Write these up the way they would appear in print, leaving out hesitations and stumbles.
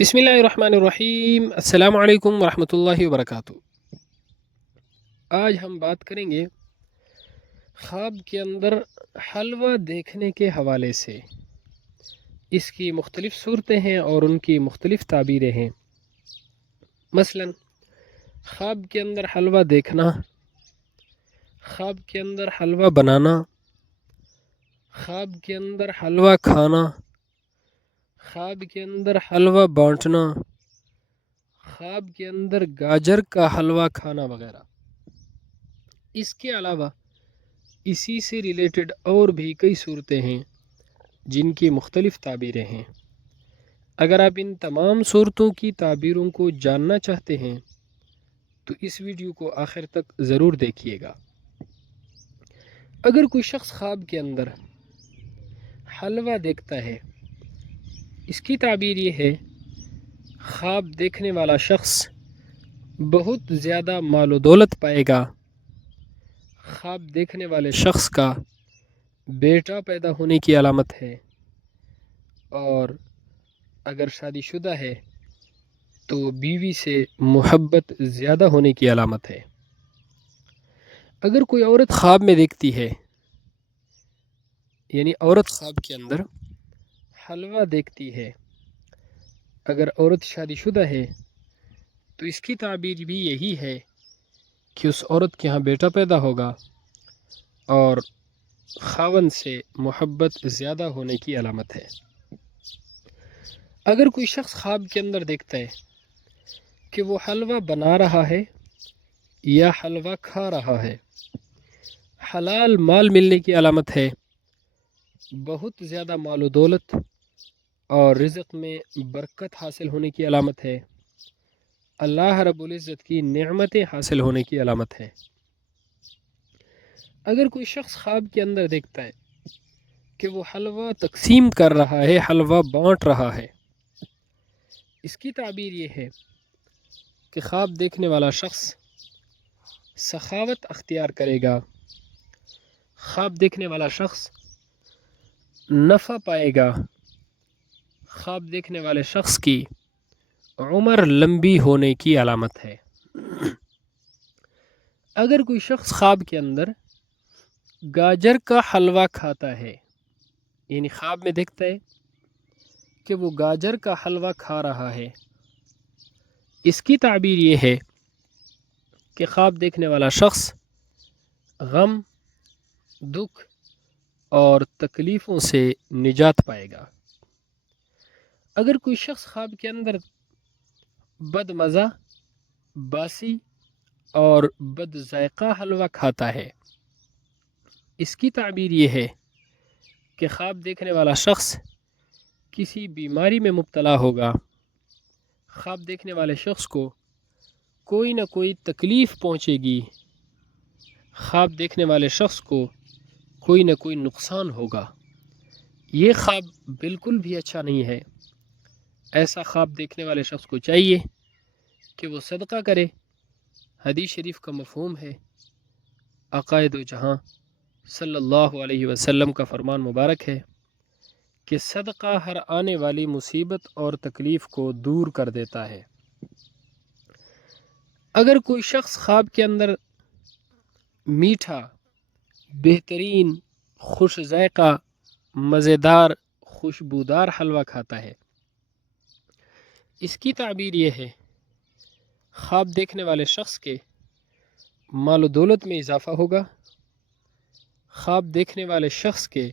بسم اللہ الرحمن الرحیم۔ السلام علیکم ورحمۃ اللہ وبرکاتہ۔ آج ہم بات کریں گے خواب کے اندر حلوہ دیکھنے کے حوالے سے۔ اس کی مختلف صورتیں ہیں اور ان کی مختلف تعبیریں ہیں۔ مثلا خواب کے اندر حلوہ دیکھنا، خواب کے اندر حلوہ بنانا، خواب کے اندر حلوہ کھانا، خواب کے اندر حلوہ بانٹنا، خواب کے اندر گاجر کا حلوہ کھانا وغیرہ۔ اس کے علاوہ اسی سے ریلیٹڈ اور بھی کئی صورتیں ہیں جن کی مختلف تعبیریں ہیں۔ اگر آپ ان تمام صورتوں کی تعبیروں کو جاننا چاہتے ہیں تو اس ویڈیو کو آخر تک ضرور دیکھیے گا۔ اگر کوئی شخص خواب کے اندر حلوہ دیکھتا ہے، اس کی تعبیر یہ ہے خواب دیکھنے والا شخص بہت زیادہ مال و دولت پائے گا، خواب دیکھنے والے شخص کا بیٹا پیدا ہونے کی علامت ہے، اور اگر شادی شدہ ہے تو بیوی سے محبت زیادہ ہونے کی علامت ہے۔ اگر کوئی عورت خواب میں دیکھتی ہے، یعنی عورت خواب کے اندر حلوہ دیکھتی ہے، اگر عورت شادی شدہ ہے تو اس کی تعبیر بھی یہی ہے کہ اس عورت کے ہاں بیٹا پیدا ہوگا اور خاوند سے محبت زیادہ ہونے کی علامت ہے۔ اگر کوئی شخص خواب کے اندر دیکھتا ہے کہ وہ حلوہ بنا رہا ہے یا حلوہ کھا رہا ہے، حلال مال ملنے کی علامت ہے، بہت زیادہ مال و دولت اور رزق میں برکت حاصل ہونے کی علامت ہے، اللہ رب العزت کی نعمتیں حاصل ہونے کی علامت ہے۔ اگر کوئی شخص خواب کے اندر دیکھتا ہے کہ وہ حلوہ تقسیم کر رہا ہے، حلوہ بانٹ رہا ہے، اس کی تعبیر یہ ہے کہ خواب دیکھنے والا شخص سخاوت اختیار کرے گا، خواب دیکھنے والا شخص نفع پائے گا، خواب دیکھنے والے شخص کی عمر لمبی ہونے کی علامت ہے۔ اگر کوئی شخص خواب کے اندر گاجر کا حلوہ کھاتا ہے، یعنی خواب میں دیکھتا ہے کہ وہ گاجر کا حلوہ کھا رہا ہے، اس کی تعبیر یہ ہے کہ خواب دیکھنے والا شخص غم، دکھ اور تکلیفوں سے نجات پائے گا۔ اگر کوئی شخص خواب کے اندر بد مزہ، باسی اور بد ذائقہ حلوہ کھاتا ہے، اس کی تعبیر یہ ہے کہ خواب دیکھنے والا شخص کسی بیماری میں مبتلا ہوگا، خواب دیکھنے والے شخص کو کوئی نہ کوئی تکلیف پہنچے گی، خواب دیکھنے والے شخص کو کوئی نہ کوئی نقصان ہوگا۔ یہ خواب بالکل بھی اچھا نہیں ہے۔ ایسا خواب دیکھنے والے شخص کو چاہیے کہ وہ صدقہ کرے۔ حدیث شریف کا مفہوم ہے، آقا دو جہاں صلی اللہ علیہ وسلم کا فرمان مبارک ہے کہ صدقہ ہر آنے والی مصیبت اور تکلیف کو دور کر دیتا ہے۔ اگر کوئی شخص خواب کے اندر میٹھا، بہترین، خوش ذائقہ، مزیدار، خوشبودار حلوہ کھاتا ہے، اس کی تعبیر یہ ہے خواب دیکھنے والے شخص کے مال و دولت میں اضافہ ہوگا، خواب دیکھنے والے شخص کے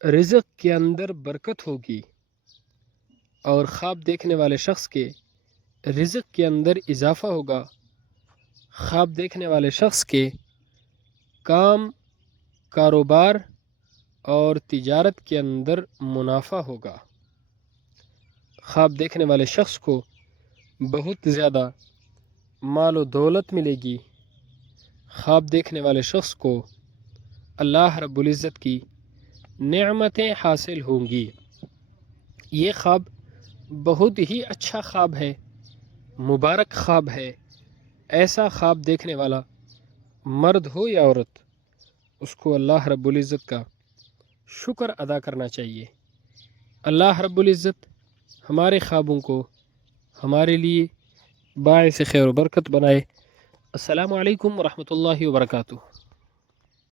رزق کے اندر برکت ہوگی، اور خواب دیکھنے والے شخص کے رزق کے اندر اضافہ ہوگا، خواب دیکھنے والے شخص کے کام، کاروبار اور تجارت کے اندر منافع ہوگا، خواب دیکھنے والے شخص کو بہت زیادہ مال و دولت ملے گی، خواب دیکھنے والے شخص کو اللہ رب العزت کی نعمتیں حاصل ہوں گی۔ یہ خواب بہت ہی اچھا خواب ہے، مبارک خواب ہے۔ ایسا خواب دیکھنے والا مرد ہو یا عورت، اس کو اللہ رب العزت کا شکر ادا کرنا چاہیے۔ اللہ رب العزت ہمارے خوابوں کو ہمارے لیے باعث خیر و برکت بنائے۔ السلام علیکم ورحمۃ اللہ وبرکاتہ۔